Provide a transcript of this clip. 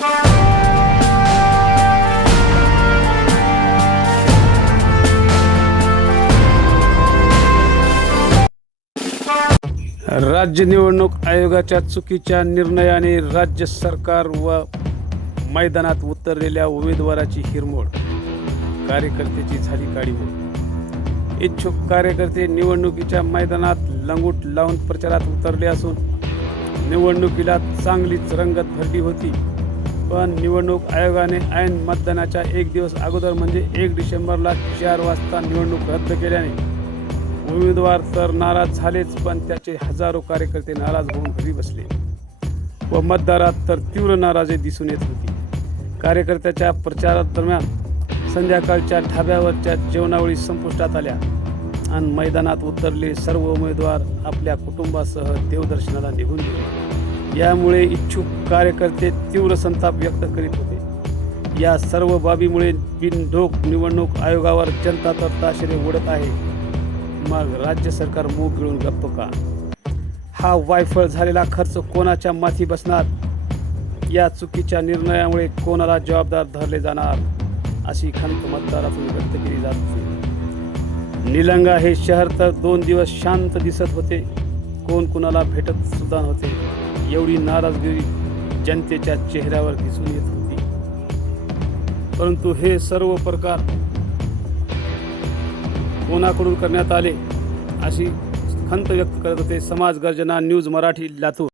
राज्य निवडणूक आयोगाच्या चुकीच्या निर्णयाने राज्य सरकार व मैदानात उतरलेल्या उमेदवाराची हिरमोड, कार्यकर्त्याची झाली काडीमोड। इच्छुक कार्यकर्ते निवडणुकीच्या मैदानात लंगूट लावून प्रचारात उतरले असून निवडणुकीला चांगलीच रंगत भरली होती। पण निवडणूक आयोगाने ऐन मतदानाच्या एक दिवस अगोदर म्हणजे 1 डिसेंबरला 4 वाजता निवडणूक रद्द केल्याने उमेदवार तर नाराज झालेच, पण त्याचे हजारो कार्यकर्ते नाराज होऊन घरी बसले व मतदारात तर तीव्र नाराजी दिसून येत होती। कार्यकर्त्याच्या प्रचारादरम्यान संध्याकाळच्या ढाब्यावरच्या जेवणावळी संपुष्टात आल्या आणि मैदानात उतरले सर्व उमेदवार आपल्या कुटुंबासह देवदर्शनाला निघून गेले। यामुळे इच्छुक कार्यकर्ते तीव्र संताप व्यक्त करीत होते। या सर्व बाबीमुळे बिनडोक निवडणूक आयोगावर जनता तर ताशेरे ओढत आहे, मग राज्य सरकार मूग गिळून गप्प का? हा वायफळ झालेला खर्च कोणाच्या माथी बसणार? या चुकीच्या निर्णयामुळे कोणाला जबाबदार धरले जाणार, अशी खंत मतदारातून व्यक्त केली जात होती। निलंगा हे शहर तर 2 दिवस शांत दिसत होते, कोण कुणाला भेटत सुद्धा नव्हते। एवढी नाराजगी जनतेच्या चेहऱ्यावर दिसून येत होती। परंतु हे सर्व प्रकार कोणाकडून करण्यात आले, अशी खंत व्यक्त करत होते समाज गर्जना न्यूज मराठी, लातूर।